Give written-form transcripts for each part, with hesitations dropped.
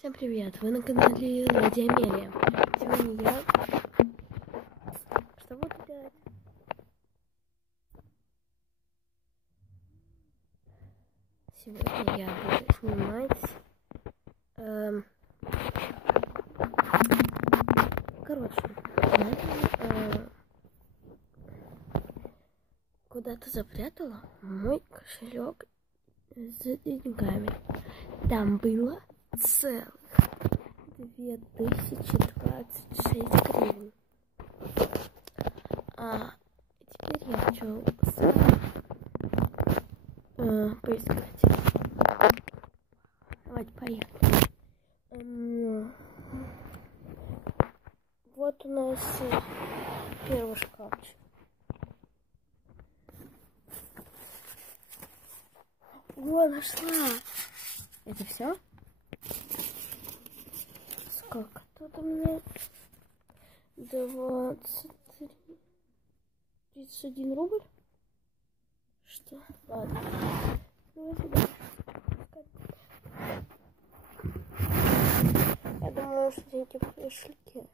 Всем привет! Вы на канале Леди Амелия. Сегодня я... Что буду делать? Сегодня я буду снимать... Короче, я куда-то запрятала мой кошелек с деньгами. Там было целых 2026 гривен. А теперь я хочу поискать. Давайте поехали. Вот у нас первый шкафчик. О, нашла! Это все? Сколько тут у меня? 23... 31 рубль? Что? Ладно. Давайте дальше. Я думаю, что деньги в кошельке.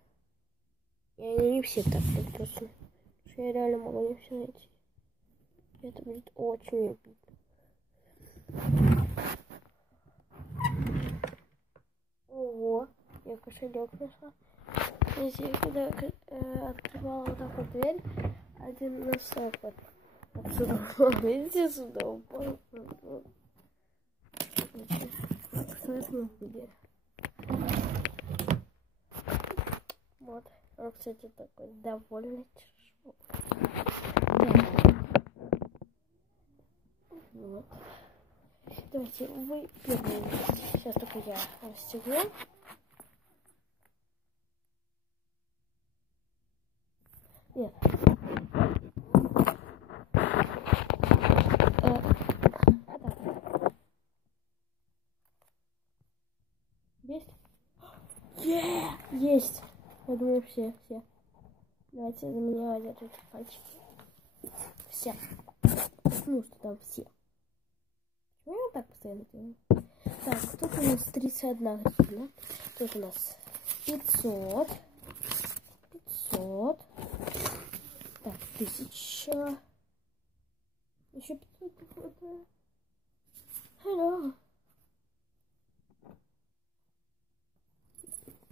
Я не все так просто. Что я реально могу не все найти. Это будет очень обидно. Ого, я кошелек нашла. Здесь, когда открывала вот так вот дверь, один носок вот отсюда упал. Видите, сюда упал. Вот. Он, кстати, такой довольно тяжелый. Вот. Давайте вы первые. Сейчас только я расстегну. Нет. Есть? Есть! Я думаю, все. Давайте за меня держите пальчики. Все. Ну, что там все. Почему я так постоянно делаю? Так, тут у нас 31 гривна. Тут у нас 500. Так, 1000. Еще 500 не хватает. Алло.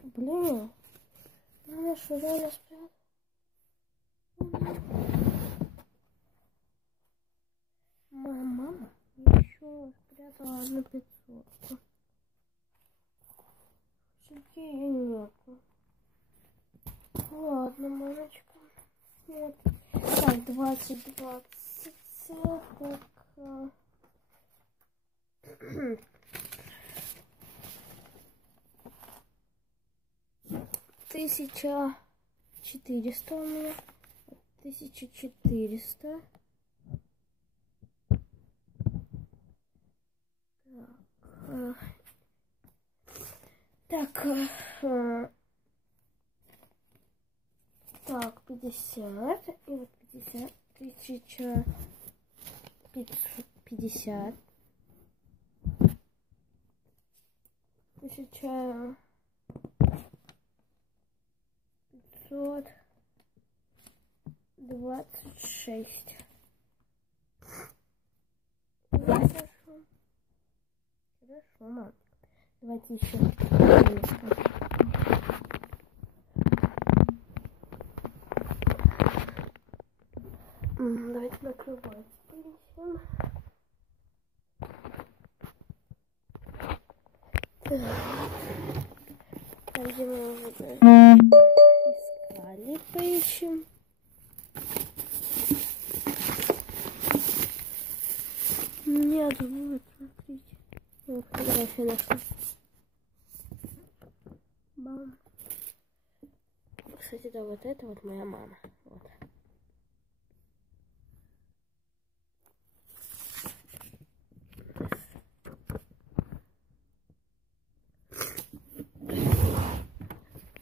Блин. Надо что, реально спрятать? Моя мама еще спрятала одну 500. Где ее нету? Ладно, мамочка. Нет. Так, 20. Так. 1400 у меня. 1400. Так, 50. И вот 50. 1550. 1526. Хорошо, мам. Давайте еще. Давайте накрывать. Там, где мы уже искали, поищем. Нет, вот, смотрите. Вот, фотография нашла. Мама. Кстати, да, вот это вот моя мама. Вот.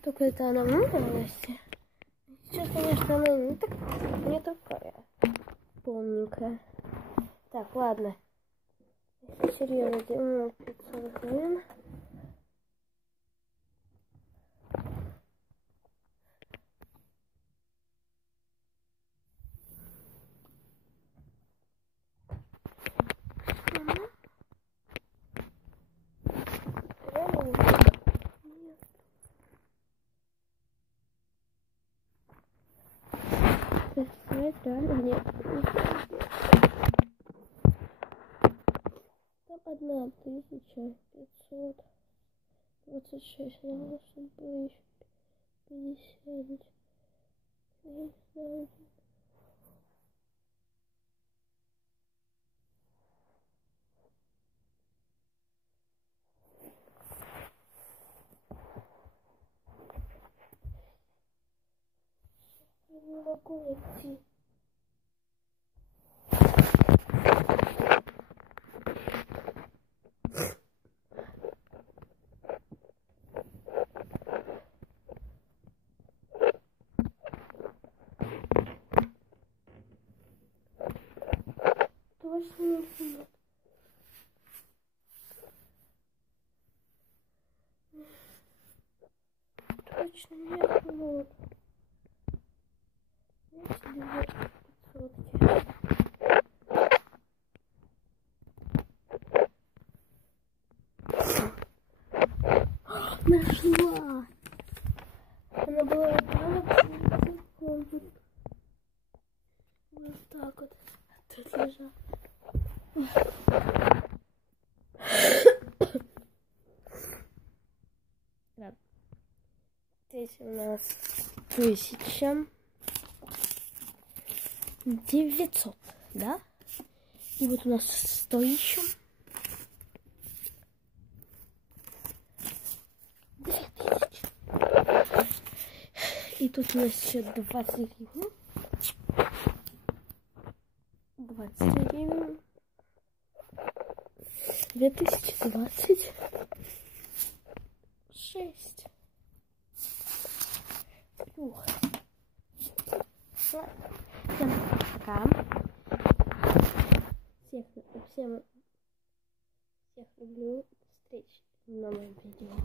Только это она много новости. Сейчас, конечно, она не такая полненькая. Так, ладно. Если серьезно, 500 гривен. 1526, надо, чтобы было еще 50. Я не знаю. Я не могу найти. Точно нет. Точно нет. Вот. Нашла. Она была вот так вот. Тут лежала. Да. Здесь у нас 1900, да? И вот у нас 100 еще. 2000. И тут у нас еще 20 гривен. 20 гривен. 2026. Ух. Ладно. Всем пока. Всех люблю. До встречи в новом видео.